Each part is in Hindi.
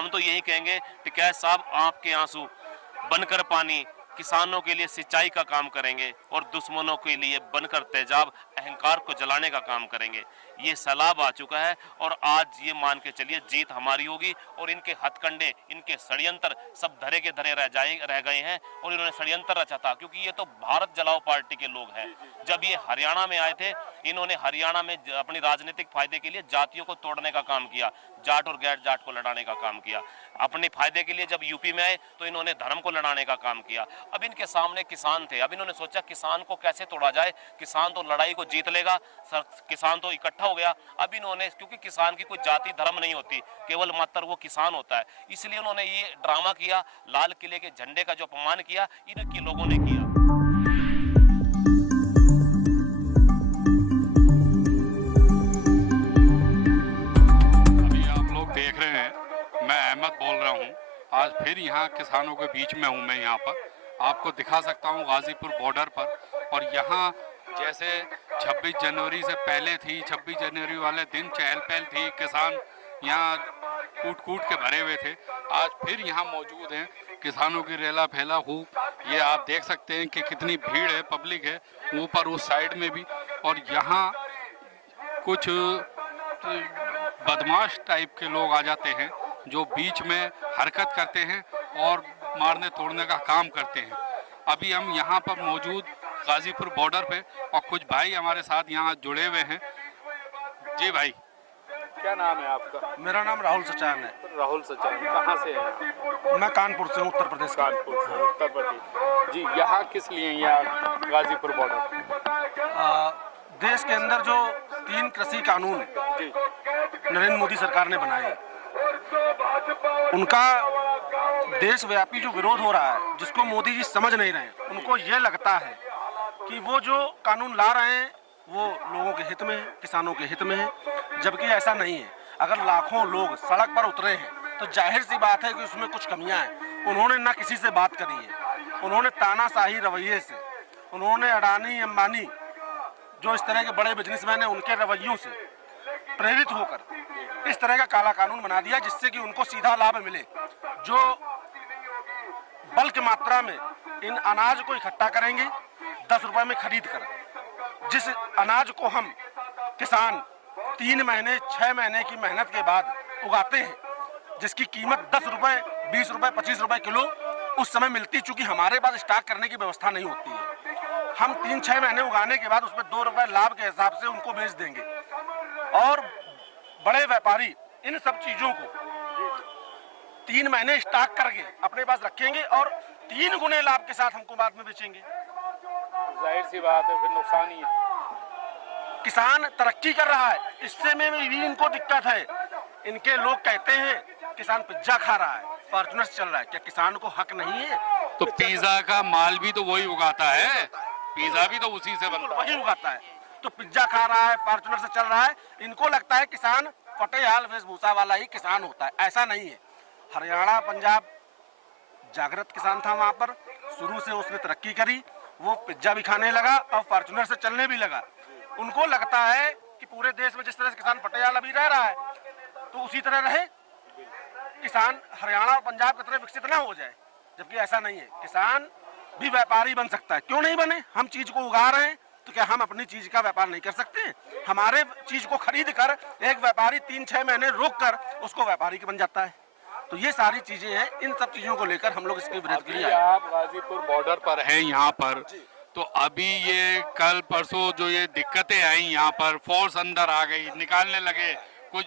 हम तो यही कहेंगे कि कैद साहब आपके आंसू बनकर पानी किसानों के लिए सिंचाई का काम करेंगे और दुश्मनों के लिए बनकर तेजाब अहंकार को जलाने का काम करेंगे। ये सैलाब आ चुका है और आज ये मान के चलिए जीत हमारी होगी और इनके हथकंडे, इनके षड्यंत्र सब धरे के धरे रह गए हैं और इन्होंने षड्यंत्र रचा था, क्योंकि ये तो भारत जलाओ पार्टी के लोग हैं। जब ये हरियाणा में आए थे, इन्होंने हरियाणा में अपनी राजनीतिक फायदे के लिए जातियों को तोड़ने का काम किया, जाट और गैर जाट को लड़ाने का काम किया। अपने फायदे के लिए जब यूपी में आए तो इन्होंने धर्म को लड़ाने का काम किया। अब इनके सामने किसान थे, अब इन्होंने सोचा किसान को कैसे तोड़ा जाए, किसान तो लड़ाई को जीत लेगा, किसान तो इकट्ठा हो गया। अब इन्होंने, क्योंकि किसान की कोई जाति धर्म नहीं होती, केवल मात्र वो किसान होता है, इसलिए उन्होंने ये ड्रामा किया, लाल किले के झंडे का जो अपमान किया, इनके लोगों ने किया। अभी आप लोग देख रहे हैं, मैं अहमद बोल रहा हूँ। आज फिर यहाँ किसानों के बीच में हूँ। मैं यहाँ पर आपको दिखा सकता हूँ गाजीपुर बॉर्डर पर, और यहाँ जैसे 26 जनवरी से पहले थी, 26 जनवरी वाले दिन चहल पहल थी, किसान यहाँ कूट कूट के भरे हुए थे, आज फिर यहाँ मौजूद हैं। किसानों की रेला फैला हो, ये आप देख सकते हैं कि कितनी भीड़ है, पब्लिक है ऊपर उस साइड में भी। और यहाँ कुछ बदमाश टाइप के लोग आ जाते हैं जो बीच में हरकत करते हैं और मारने तोड़ने का काम करते हैं। अभी हम यहाँ पर मौजूद गाजीपुर बॉर्डर पे, और कुछ भाई हमारे साथ यहाँ जुड़े हुए हैं। जी भाई, क्या नाम है आपका? मेरा नाम राहुल सचान है। राहुल सचान, कहाँ से हैं? मैं कानपुर से, उत्तर प्रदेश का। कानपुर से, उत्तर प्रदेश। जी, यहाँ किस लिए यहाँ गाजीपुर बॉर्डर? देश के अंदर जो 3 कृषि कानून जी नरेंद्र मोदी सरकार ने बनाए, उनका देशव्यापी जो विरोध हो रहा है, जिसको मोदी जी समझ नहीं रहे हैं, उनको ये लगता है कि वो जो कानून ला रहे हैं वो लोगों के हित में है, किसानों के हित में है, जबकि ऐसा नहीं है। अगर लाखों लोग सड़क पर उतरे हैं तो जाहिर सी बात है कि उसमें कुछ कमियां हैं। उन्होंने ना किसी से बात करी है, उन्होंने तानाशाही रवैये से, उन्होंने अडानी अंबानी जो इस तरह के बड़े बिजनेसमैन हैं, उनके रवैयों से प्रेरित होकर इस तरह का काला कानून बना दिया, जिससे कि उनको सीधा लाभ मिले। जो बल्क मात्रा में इन अनाज को इकट्ठा करेंगे 10 रुपए में खरीद कर, जिस अनाज को हम किसान 3 महीने 6 महीने की मेहनत के बाद उगाते हैं, जिसकी कीमत 10 रुपए 20 रुपए 25 रुपए किलो उस समय मिलती, चूंकि हमारे पास स्टॉक करने की व्यवस्था नहीं होती है। हम 3-6 महीने उगाने के बाद उसमें 2 रुपए लाभ के हिसाब से उनको बेच देंगे, और बड़े व्यापारी इन सब चीजों को 3 महीने स्टॉक करके अपने पास रखेंगे और 3 गुने लाभ के साथ हमको बाद में बेचेंगे। जाहिर सी बात है, फिर नुकसान ही है। किसान तरक्की कर रहा है, इससे में भी इनको दिक्कत है। इनके लोग कहते हैं किसान पिज्जा खा रहा है, फॉर्च्यूनर चल रहा है, क्या किसान को हक नहीं है? तो पिज्जा का माल भी तो वही उगाता है, पिज्जा भी तो उसी से बनता है, वही उगाता है। तो पिज्जा खा रहा है, फॉर्च्यूनर से चल रहा है, इनको लगता है किसान फटेहाल वेशभूषा वाला ही किसान होता है। ऐसा नहीं है। हरियाणा पंजाब जागृत किसान था, वहां पर शुरू से उसने तरक्की करी, वो पिज्जा भी खाने लगा और फॉर्च्यूनर से चलने भी लगा। उनको लगता है कि पूरे देश में जिस तरह से किसान फटेहाल अभी रह रहा है तो उसी तरह रहे, किसान हरियाणा और पंजाब की तरह विकसित ना हो जाए, जबकि ऐसा नहीं है। किसान भी व्यापारी बन सकता है, क्यों नहीं बने? हम चीज को उगा रहे हैं तो क्या हम अपनी चीज का व्यापार नहीं कर सकते? हमारे चीज को खरीद कर एक व्यापारी 3-6 महीने रोक कर उसको व्यापारी बन जाता है। तो ये सारी चीजें हैं, इन सब चीजों को लेकर हम लोग इसके विरोध के लिए आए। आप गाजीपुर बॉर्डर पर हैं यहाँ पर, तो अभी ये कल परसों जो ये दिक्कतें आई यहाँ पर, फोर्स अंदर आ गई, निकालने लगे कुछ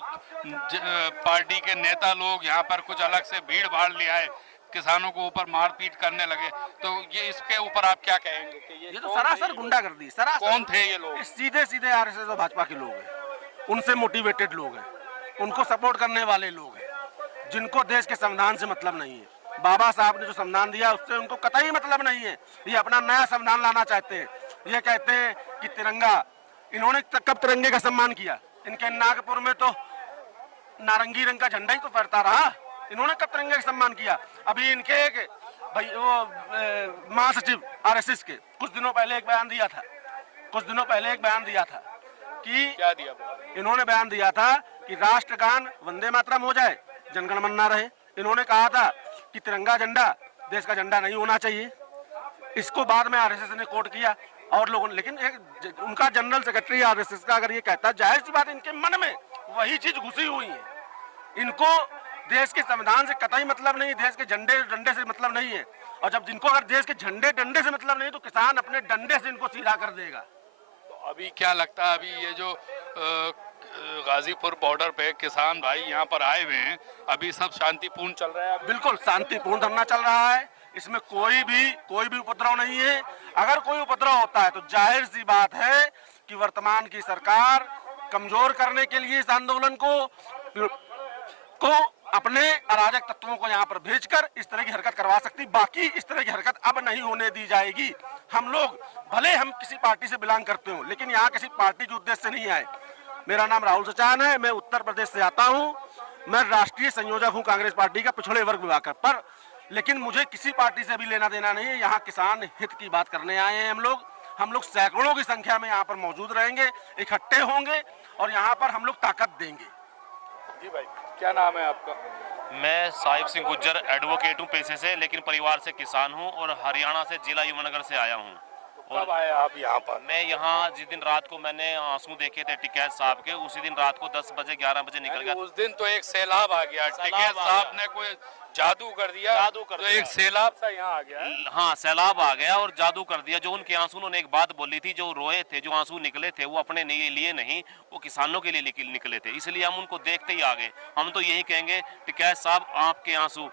पार्टी के नेता लोग, यहाँ पर कुछ अलग से भीड़ भाड़ ले आए, किसानों को ऊपर मारपीट करने लगे। तो ये इसके ऊपर आप क्या कहेंगे कि ये तो सरासर गुंडागर्दी, सरासर। कौन थे ये लोग? सीधे सीधे आरएसएस और भाजपा के लोग हैं, उनसे मोटिवेटेड लोग हैं, उनको सपोर्ट करने वाले लोग हैं, जिनको देश के संविधान से मतलब नहीं है। बाबा साहब ने जो संविधान दिया उससे उनको कतई मतलब नहीं है। ये अपना नया संविधान लाना चाहते हैं। ये कहते हैं कि तिरंगा, इन्होंने कब तिरंगे का सम्मान किया? इनके नागपुर में तो नारंगी रंग का झंडा ही तो फहरता रहा, इन्होंने कब तिरंगे का सम्मान किया? अभी इनके एक भाई वो महासचिव आरएसएस के कुछ दिनों पहले एक बयान दिया था, कि क्या दिया? इन्होंने बयान दिया था कि राष्ट्रगान वंदे मातरम हो जाए, जनगण मन ना रहे। इन्होंने कहा था कि तिरंगा झंडा देश का झंडा नहीं होना चाहिए। इसको बाद में आरएसएस ने कोट किया और लोगों ने, लेकिन एक उनका जनरल सेक्रेटरी आरएसएस का अगर ये कहता है, जाहिर सी बात इनके मन में वही चीज घुसी हुई है। इनको देश के संविधान से कतई मतलब नहीं, देश के झंडे डंडे से मतलब नहीं है। और जब जिनको अगर देश के झंडे डंडे से मतलब नहीं तो किसान अपने डंडे से इनको सीधा कर देगा। तो अभी क्या लगता है, अभी ये जो गाजीपुर बॉर्डर पे किसान भाई यहाँ पर आए हुए हैं, अभी सब शांतिपूर्ण चल रहा है? बिल्कुल शांतिपूर्ण धरना चल रहा है, इसमें कोई भी उपद्रव नहीं है। अगर कोई उपद्रव होता है तो जाहिर सी बात है कि वर्तमान की सरकार कमजोर करने के लिए इस आंदोलन को अपने अराजक तत्वों को यहाँ पर भेजकर इस तरह की हरकत करवा सकती। बाकी इस तरह की हरकत अब नहीं होने दी जाएगी। हम लोग भले हम किसी पार्टी से बिलोंग करते हो, लेकिन यहाँ किसी पार्टी के उद्देश्य से नहीं आए। मेरा नाम राहुल सचान है, मैं उत्तर प्रदेश से आता हूँ। मैं राष्ट्रीय संयोजक हूँ कांग्रेस पार्टी का पिछड़े वर्ग विभाग का, पर लेकिन मुझे किसी पार्टी से भी लेना देना नहीं है। यहाँ किसान हित की बात करने आए हैं हम लोग सैकड़ों की संख्या में यहाँ पर मौजूद रहेंगे, इकट्ठे होंगे और यहाँ पर हम लोग ताकत देंगे। जी भाई, क्या नाम है आपका? मैं साहिब सिंह गुज्जर एडवोकेट हूँ पेशे से, लेकिन परिवार से किसान हूँ और हरियाणा से जिला यमुनानगर से आया हूँ। कब आए आप यहाँ पर? मैं यहाँ जिस दिन रात को मैंने आंसू देखे थे टिकैत साहब के, उसी दिन रात को 10 बजे 11 बजे निकल गया। उस दिन तो एक सैलाब आ गया, टिकैत साहब ने कोई जादू कर दिया, तो एक सैलाब सा यहाँ आ गया। हाँ, सैलाब आ गया और जादू कर दिया। जो उनके आंसू, उन्होंने एक बात बोली थी, जो रोए थे, जो आंसू निकले थे, वो अपने लिए नहीं, वो किसानों के लिए निकले थे। इसलिए हम उनको देखते ही आ गए। हम तो यही कहेंगे, टिकैत साहब आपके आंसू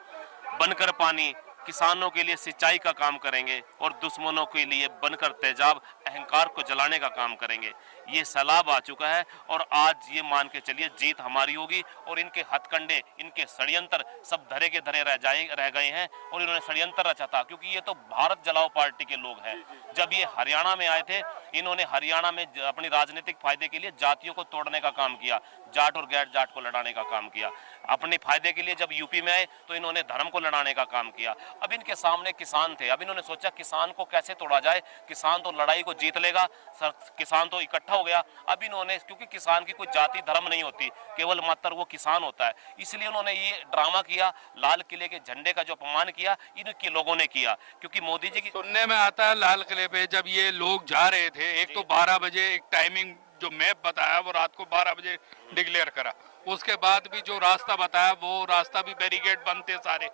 बनकर पानी किसानों के लिए सिंचाई का काम करेंगे और दुश्मनों के लिए बनकर तेजाब अहंकार को जलाने का काम करेंगे। ये सैलाब आ चुका है और आज ये मान के चलिए जीत हमारी होगी। और इनके हथकंडे, इनके षड्यंत्र सब धरे के धरे रह गए हैं और इन्होंने षड्यंत्र रचा था, क्योंकि ये तो भारत जलाओ पार्टी के लोग हैं। जब ये हरियाणा में आए थे, इन्होंने हरियाणा में अपनी राजनीतिक फायदे के लिए जातियों को तोड़ने का काम किया, जाट और गैर जाट को लड़ाने का काम किया। अपने फायदे के लिए जब यूपी में आए तो इन्होंने धर्म को लड़ाने का काम किया। अब इनके सामने किसान थे, अब इन्होंने सोचा किसान को कैसे तोड़ा जाए। किसान तो लड़ाई को जीत लेगा, किसान तो इकट्ठा हो गया। अब इन्होंने, क्योंकि किसान की कोई जाति धर्म नहीं होती, केवल मात्र वो किसान होता है, इसलिए उन्होंने ये ड्रामा किया। लाल किले के झंडे का जो अपमान किया, इनके लोगों ने किया। क्योंकि मोदी जी की सुनने में आता है लाल किले पे जब ये लोग जा रहे थे, एक तो 12 बजे एक टाइमिंग जो मैप बताया वो रात को 12 बजे डिक्लेयर करा, उसके बाद भी जो रास्ता बताया वो रास्ता भी बैरिकेड बंद थे सारे।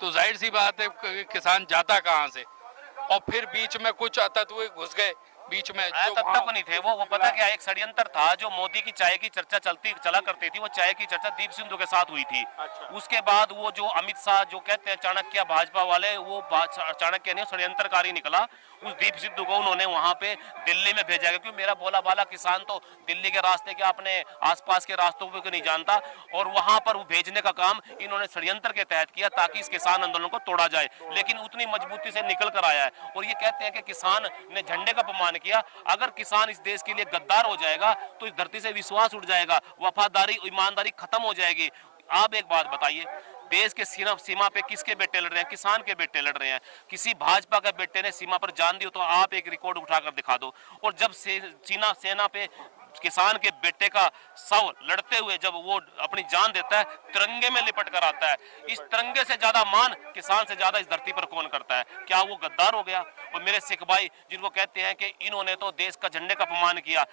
तो जाहिर सी बात है किसान जाता कहाँ से? और फिर बीच में कुछ तत्व घुस गए बीच में, तब तक नहीं थे वो पता क्या, एक षड्यंत्र था। जो मोदी की चाय की चर्चा चला करती थी, वो चाय की चर्चा दीप सिंधु के साथ हुई थी। अच्छा। उसके बाद वो जो अमित शाह जो कहते हैं चाणक्य भाजपा वाले, वो चाणक्य नहीं षड्यंत्रकारी निकला। उस दीप सिंधु को उन्होंने वहां पे दिल्ली में भेजा, क्योंकि मेरा भोला भाला किसान तो दिल्ली के रास्ते के अपने आसपास के रास्तों को नहीं जानता। और वहां पर वो भेजने का काम इन्होंने षड्यंत्र के तहत किया ताकि इस किसान आंदोलन को तोड़ा जाए। लेकिन उतनी मजबूती से निकल कर आया है। और ये कहते हैं कि किसान ने झंडे का अपमान किया। अगर किसान इस देश के लिए गद्दार हो जाएगा तो इस धरती से विश्वास उठ जाएगा, वफादारी ईमानदारी खत्म हो जाएगी। आप एक बात बताइए, देश के सीमा पे किसके बेटे लड़ रहे हैं? किसान के बेटे लड़ रहे हैं। किसी भाजपा के बेटे ने सीमा पर जान दी हो तो आप एक रिकॉर्ड उठाकर दिखा दो। और जब सेना पे किसान के बेटे का शव लड़ते हुए जब वो अपनी जान देता है, तिरंगे में लिपट कर आता है, इस तिरंगे से ज्यादा मान किसान से ज्यादा इस धरती पर कौन करता है? क्या वो गद्दार हो गया? और मेरे सिख भाई जिनको कहते हैं कि इन्होंने तो देश का झंडे का अपमान किया,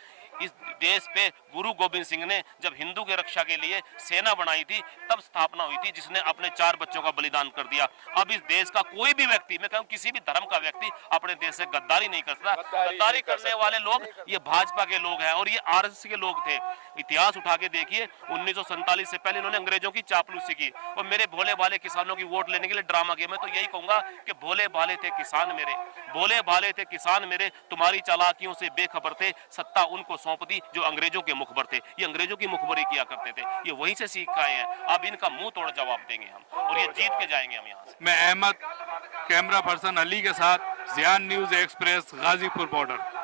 इस देश पे गुरु गोविंद सिंह ने जब हिंदू की रक्षा के लिए सेना बनाई थी तब स्थापना हुई थी, जिसने अपने 4 बच्चों का बलिदान कर दिया। अब इस देश का कोई भी व्यक्ति, मैं कहूं किसी भी धर्म का व्यक्ति, अपने देश से गद्दारी नहीं कर सकता। गद्दारी करने वाले लोग ये भाजपा के लोग हैं और ये आरएसएस के लोग थे। इतिहास उठा के देखिए, 1947 से पहले इन्होंने अंग्रेजों की चापलूसी की और मेरे भोले भाले किसानों की वोट लेने के लिए ड्रामा किया। मैं तो यही कहूंगा कि भोले भाले थे किसान मेरे, भोले भाले थे किसान मेरे, तुम्हारी चालाकियों से बेखबर थे, सत्ता उनको सौंप दी जो अंग्रेजों के मुखबर थे। ये अंग्रेजों की मुखबरी किया करते थे, ये वहीं से सीख आए हैं। अब इनका मुंह तोड़ जवाब देंगे हम और ये जीत के जाएंगे हम यहाँ से। मैं अहमद, कैमरा पर्सन अली के साथ, ज़ियान न्यूज़ एक्सप्रेस, गाजीपुर बॉर्डर।